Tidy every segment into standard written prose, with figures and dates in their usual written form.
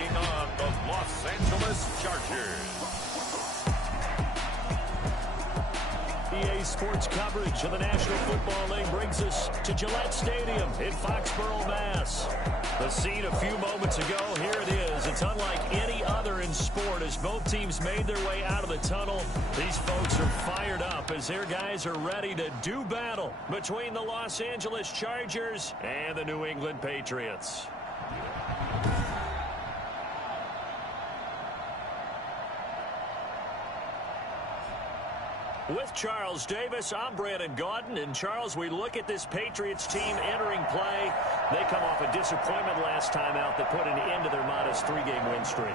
taking on the Los Angeles Chargers. EA Sports coverage of the National Football League brings us to Gillette Stadium in Foxborough, Mass. The scene a few moments ago, here it is. It's unlike any other in sport as both teams made their way out of the tunnel. These folks are fired up as their guys are ready to do battle between the Los Angeles Chargers and the New England Patriots. With Charles Davis, I'm Brandon Gaudin. And, Charles, we look at this Patriots team entering play. They come off a disappointment last time out that put an end to their modest 3-game win streak.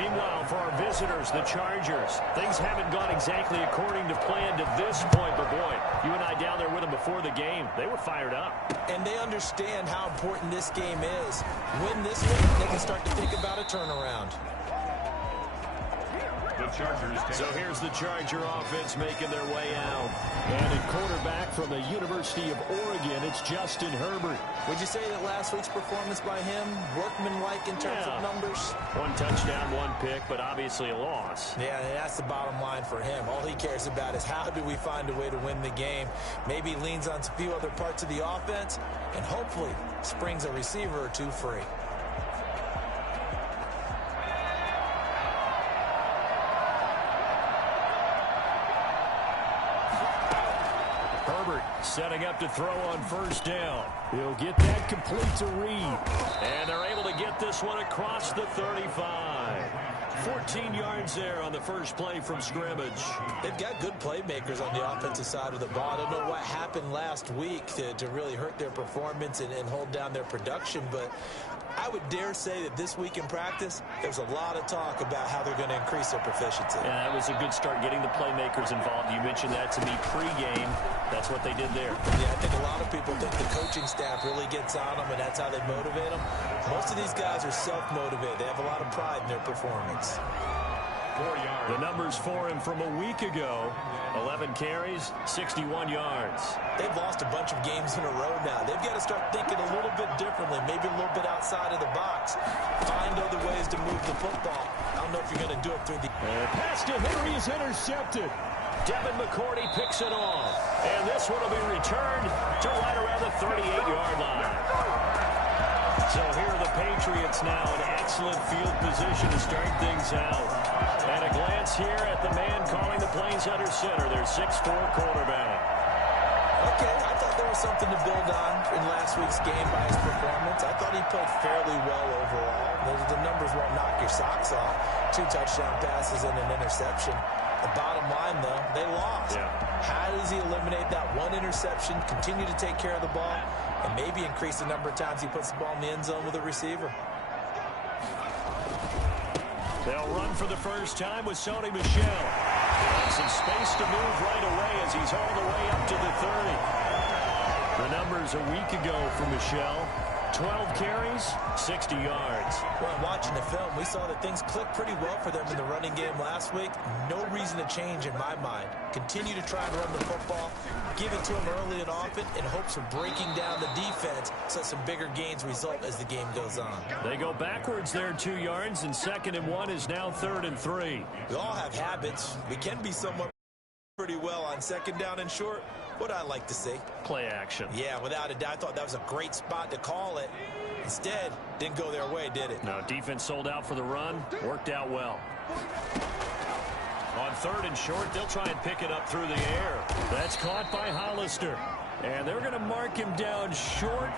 Meanwhile, for our visitors, the Chargers, things haven't gone exactly according to plan to this point. But, boy, you and I down there with them before the game, they were fired up. And they understand how important this game is. Win this one, they can start to think about a turnaround. So here's the Charger offense making their way out. And a quarterback from the University of Oregon, it's Justin Herbert. Would you say that last week's performance by him, workmanlike in terms of numbers? 1 touchdown, 1 pick, but obviously a loss. Yeah, that's the bottom line for him. All he cares about is how do we find a way to win the game. Maybe leans on a few other parts of the offense, and hopefully springs a receiver or two free. Setting up to throw on first down. He'll get that complete to Reed. And they're able to get this one across the 35. 14 yards there on the first play from scrimmage. They've got good playmakers on the offensive side of the ball. I don't know what happened last week to really hurt their performance and hold down their production, but I would dare say that this week in practice, there's a lot of talk about how they're going to increase their proficiency. Yeah, that was a good start getting the playmakers involved. You mentioned that to me pregame. That's what they did there. Yeah, I think a lot of people think the coaching staff really gets on them, and that's how they motivate them. Most of these guys are self-motivated. They have a lot of pride in their performance. 4 yards. The numbers for him from a week ago, 11 carries, 61 yards. They've lost a bunch of games in a row now. They've got to start thinking a little bit differently, maybe a little bit outside of the box. Find other ways to move the football. I don't know if you're going to do it through the... Pass to Henry is intercepted. Devin McCourty picks it off. And this one will be returned to right around the 38-yard line. So here are the Patriots now in excellent field position to start things out. And a glance here at the man calling the plays under center, their 6'4" quarterback. Okay, I thought there was something to build on in last week's game by his performance. I thought he played fairly well overall. The numbers won't knock your socks off. 2 touchdown passes and an interception. The bottom line, though, they lost. Yeah. How does he eliminate that 1 interception, continue to take care of the ball, and maybe increase the number of times he puts the ball in the end zone with a receiver? They'll run for the first time with Sony Michel. And some space to move right away as he's hauled away up to the 30. The numbers a week ago for Michel. 12 carries, 60 yards. Well, watching the film, we saw that things clicked pretty well for them in the running game last week. No reason to change in my mind. Continue to try and run the football, give it to them early and often in hopes of breaking down the defense so some bigger gains result as the game goes on. They go backwards there 2 yards, and 2nd and 1 is now 3rd and 3. We all have habits. We can be somewhat pretty well on 2nd down and short. What I like to see. Play action. Yeah, without a doubt. I thought that was a great spot to call it. Instead, didn't go their way, did it? No, defense sold out for the run. Worked out well. On 3rd and short, they'll try and pick it up through the air. That's caught by Hollister. And they're going to mark him down short,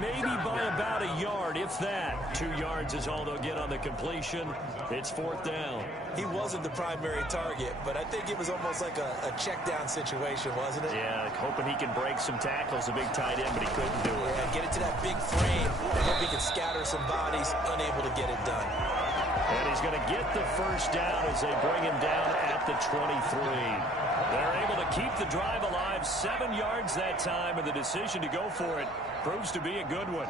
maybe by about a yard, if that. 2 yards is all they'll get on the completion. It's 4th down. He wasn't the primary target, but I think it was almost like a check-down situation, wasn't it? Yeah, hoping he can break some tackles, a big tight end, but he couldn't do it. Yeah, get it to that big frame. I hope he can scatter some bodies, unable to get it done. And he's going to get the first down as they bring him down at the 23. They're able to keep the drive alive, 7 yards that time, and the decision to go for it proves to be a good one.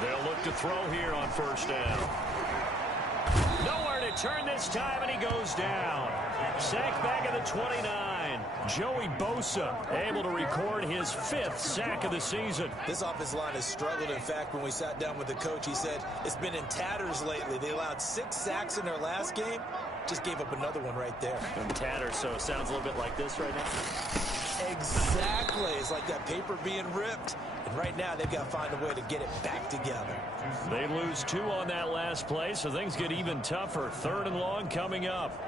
They'll look to throw here on first down. Nowhere to turn this time, and he goes down. Sack back at the 29. Joey Bosa able to record his 5th sack of the season. This offensive line has struggled. In fact, when we sat down with the coach, he said it's been in tatters lately. They allowed 6 sacks in their last game. Just gave up another one right there. In tatters, so it sounds a little bit like this right now. Exactly. It's like that paper being ripped. And right now, they've got to find a way to get it back together. They lose 2 on that last play, so things get even tougher. 3rd and long coming up.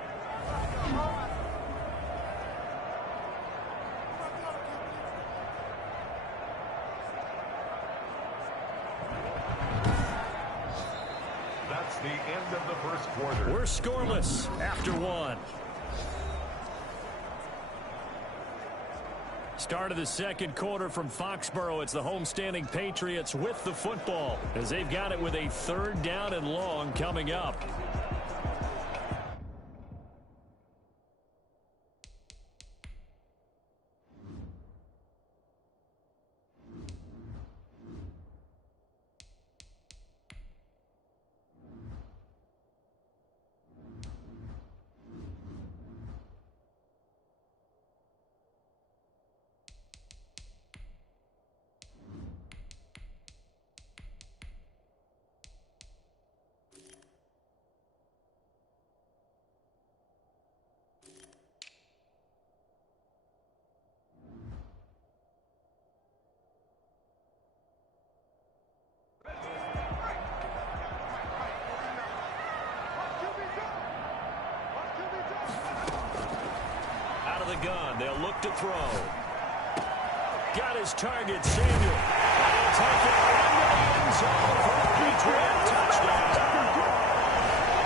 That's the end of the first quarter. We're scoreless after 1. Start of the second quarter from Foxborough. It's the homestanding Patriots with the football as they've got it with a 3rd down and long coming up. Gun. They'll look to throw. Got his target, Samuel. He'll take it into the end zone for a Patriot touchdown.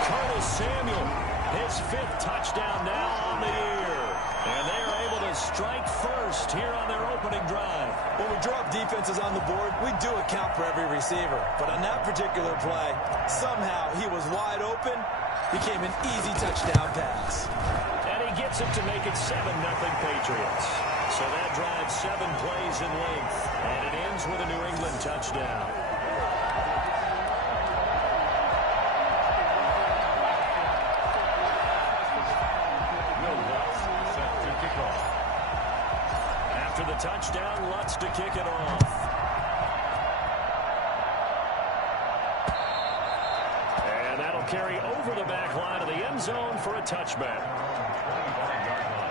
Curtis Samuel, his 5th touchdown now on the year. And they are able to strike first here on their opening drive. When we drop defenses on the board, we do account for every receiver. But on that particular play, somehow he was wide open. Became an easy touchdown pass. Gets it to make it 7-0 Patriots. So that drives 7 plays in length, and it ends with a New England touchdown. Will Lutz set to kick off. After the touchdown, Lutz to kick it off. And that'll carry over the back line of the end zone for a touchback.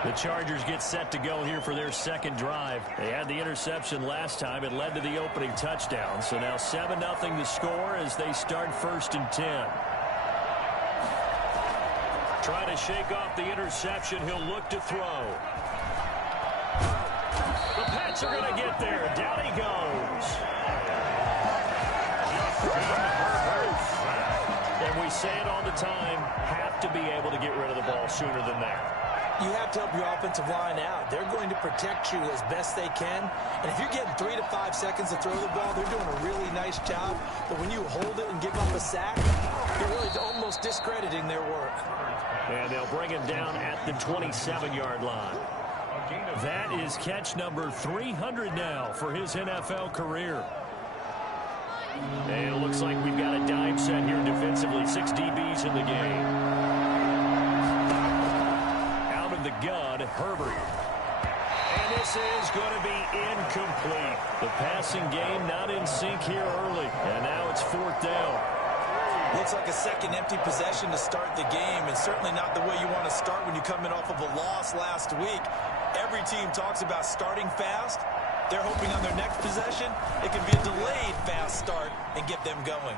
The Chargers get set to go here for their 2nd drive. They had the interception last time. It led to the opening touchdown. So now 7-0 to score as they start 1st and 10. Trying to shake off the interception. He'll look to throw. The Pats are going to get there. Down he goes. And we say it all the time, have to be able to get rid of the ball sooner than that. You have to help your offensive line out. They're going to protect you as best they can. And if you're getting 3 to 5 seconds to throw the ball, they're doing a really nice job. But when you hold it and give up a sack, you're really almost discrediting their work. And they'll bring him down at the 27-yard line. That is catch number 300 now for his NFL career. And it looks like we've got a dime set here defensively. 6 DBs in the game. The gun, Herbert. And this is going to be incomplete. The passing game not in sync here early. And now it's 4th down. Looks like a second empty possession to start the game, and certainly not the way you want to start when you come in off of a loss last week. Every team talks about starting fast. They're hoping on their next possession it can be a delayed fast start and get them going.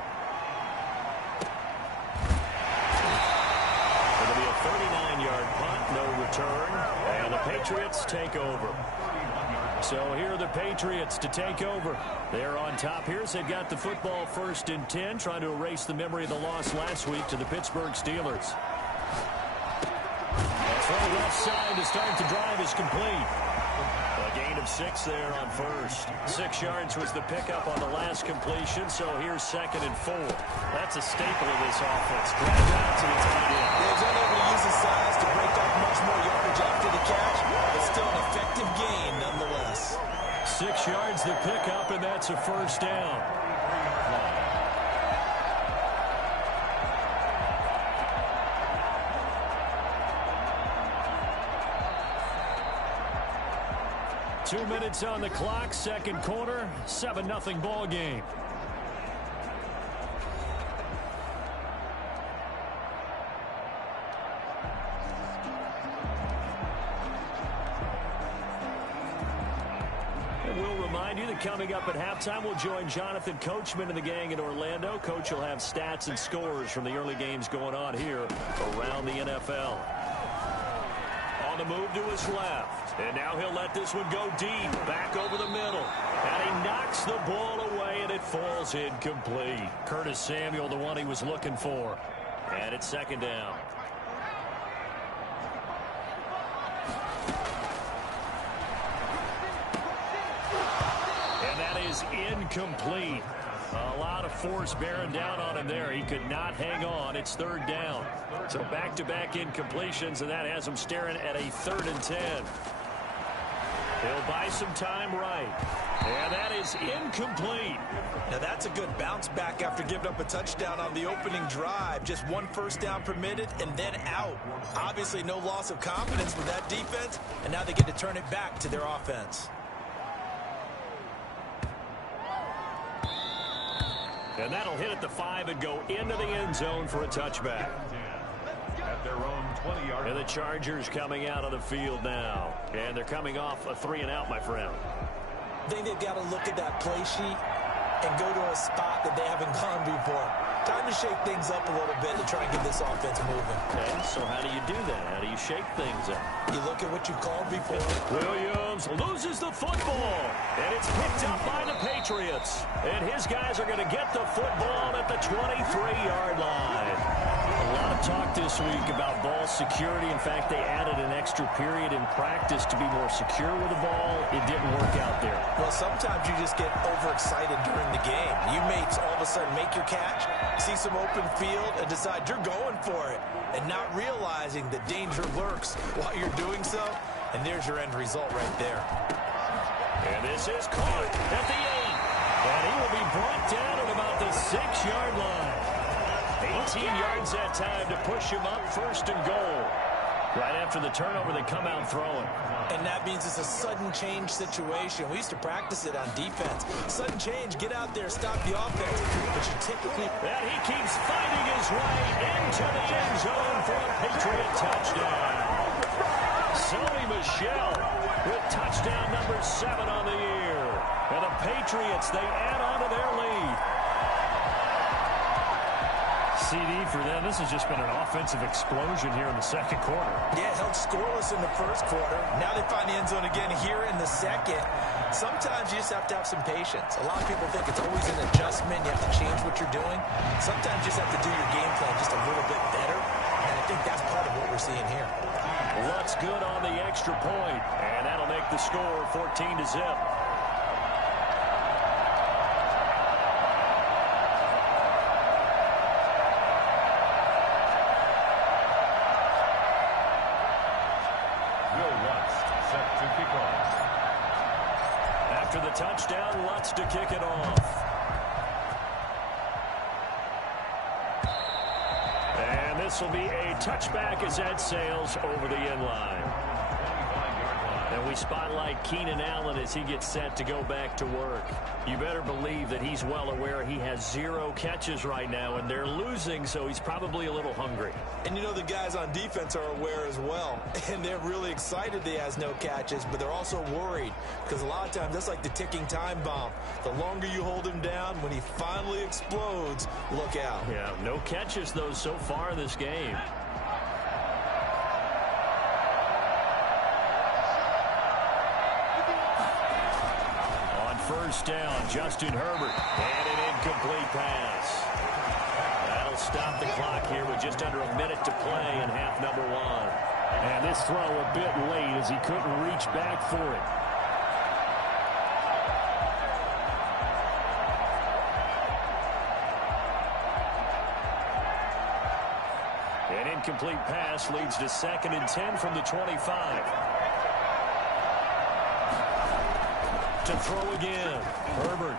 It'll be a 39-yard punt, no return, and the Patriots take over. So here are the Patriots to take over. They're on top here as they've got the football 1st and 10, trying to erase the memory of the loss last week to the Pittsburgh Steelers. A throw left side to start the drive is complete. A gain of 6 there on 1st. 6 yards was the pickup on the last completion, so here's 2nd and 4. That's a staple of this offense. Grab out to the tight end. He's unable to use his size to break up much more yardage after the catch, but still an effective gain nonetheless. 6 yards the pickup, and that's a 1st down. 2 minutes on the clock, second quarter, 7-0 ball game. We'll remind you that coming up at halftime, we'll join Jonathan Coachman and the gang in Orlando. Coach will have stats and scores from the early games going on here around the NFL. On the move to his left. And now he'll let this one go deep, back over the middle. And he knocks the ball away, and it falls incomplete. Curtis Samuel, the one he was looking for. And it's second down. Incomplete. A lot of force bearing down on him there. He could not hang on. It's third down. So back-to-back incompletions, and that has him staring at a 3rd and 10. He'll buy some time right. And that is incomplete. Now that's a good bounce back after giving up a touchdown on the opening drive. Just 1 first down permitted and then out. Obviously no loss of confidence with that defense, and now they get to turn it back to their offense. And that'll hit at the 5 and go into the end zone for a touchback. At their own 20-yard. And the Chargers coming out of the field now. And they're coming off a 3-and-out, my friend. I think they've got to look at that play sheet and go to a spot that they haven't gone before. Time to shake things up a little bit to try and get this offense moving. Okay, so how do you do that? How do you shake things up? You look at what you called before. Williams loses the football, and it's picked up by the Patriots. And his guys are going to get the football at the 23-yard line. A lot of talk this week about ball security. In fact, they added an extra period in practice to be more secure with the ball. It didn't work out there. Well, sometimes you just get overexcited during the game. You may all of a sudden make your catch, see some open field, and decide you're going for it, and not realizing the danger lurks while you're doing so, and there's your end result right there. And this is caught at the 8, and he will be brought down at about the 6-yard line. 18 yards that time to push him up, 1st and goal. Right after the turnover, they come out throwing. And that means it's a sudden change situation. We used to practice it on defense. Sudden change, get out there, stop the offense. But you typically... And he keeps finding his way into the end zone for a Patriot touchdown. Sony Michel with touchdown number 7 on the year. And the Patriots, they add on to their lead. CD for them. This has just been an offensive explosion here in the second quarter. Yeah, held scoreless in the first quarter. Now they find the end zone again here in the second. Sometimes you just have to have some patience. A lot of people think it's always an adjustment. You have to change what you're doing. Sometimes you just have to do your game plan just a little bit better. And I think that's part of what we're seeing here. Lutz good on the extra point, and that'll make the score 14-0. After the touchdown, Lutz to kick it off. And this will be a touchback as that sails over the end line. And we spotlight Keenan Allen as he gets set to go back to work. You better believe that he's well aware he has 0 catches right now, and they're losing, so he's probably a little hungry. And you know the guys on defense are aware as well. And they're really excited that he has no catches, but they're also worried because a lot of times that's like the ticking time bomb. The longer you hold him down, when he finally explodes, look out. Yeah, no catches, though, so far in this game. First down, Justin Herbert, and an incomplete pass. That'll stop the clock here with just under a minute to play in half number 1. And this throw a bit late as he couldn't reach back for it. An incomplete pass leads to 2nd and 10 from the 25. To throw again. Herbert.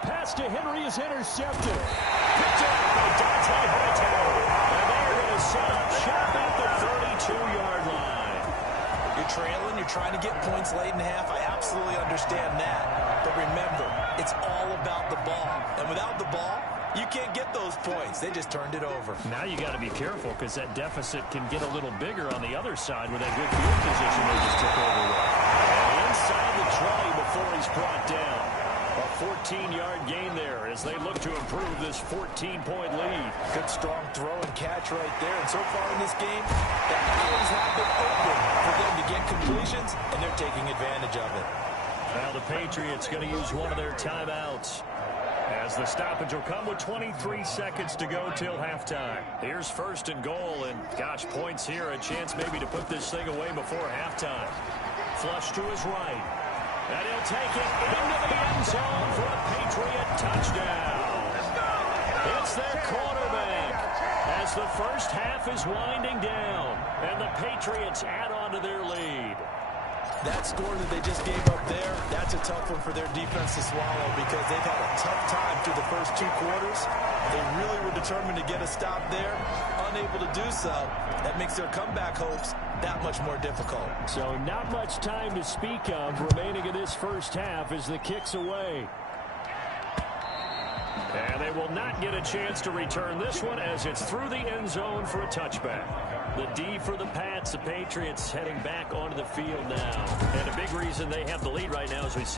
Pass to Henry is intercepted. Picked up by Dante Hightower. And they're going to set up shop at the 32-yard line. You're trailing. You're trying to get points late in half. I absolutely understand that. But remember, it's all about the ball. And without the ball, you can't get those points. They just turned it over. Now you got to be careful because that deficit can get a little bigger on the other side with that good field position they just took over with. And inside the 20 before he's brought down. A 14-yard gain there as they look to improve this 14-point lead. Good strong throw and catch right there. And so far in this game, the alleys have been open for them to get completions, and they're taking advantage of it. Now the Patriots going to use one of their timeouts, as the stoppage will come with 23 seconds to go till halftime. Here's first and goal, and gosh, points here, a chance maybe to put this thing away before halftime. Flush to his right, and he'll take it into the end zone for a Patriot touchdown. It's their quarterback as the first half is winding down, and the Patriots add on to their lead. That score that they just gave up there, that's a tough one for their defense to swallow because they've had a tough time through the first 2 quarters. They really were determined to get a stop there, unable to do so. That makes their comeback hopes that much more difficult. So not much time to speak of remaining in this first half as the kick's away. And they will not get a chance to return this one as it's through the end zone for a touchback. The D for the Pats, the Patriots heading back onto the field now. And a big reason they have the lead right now is we see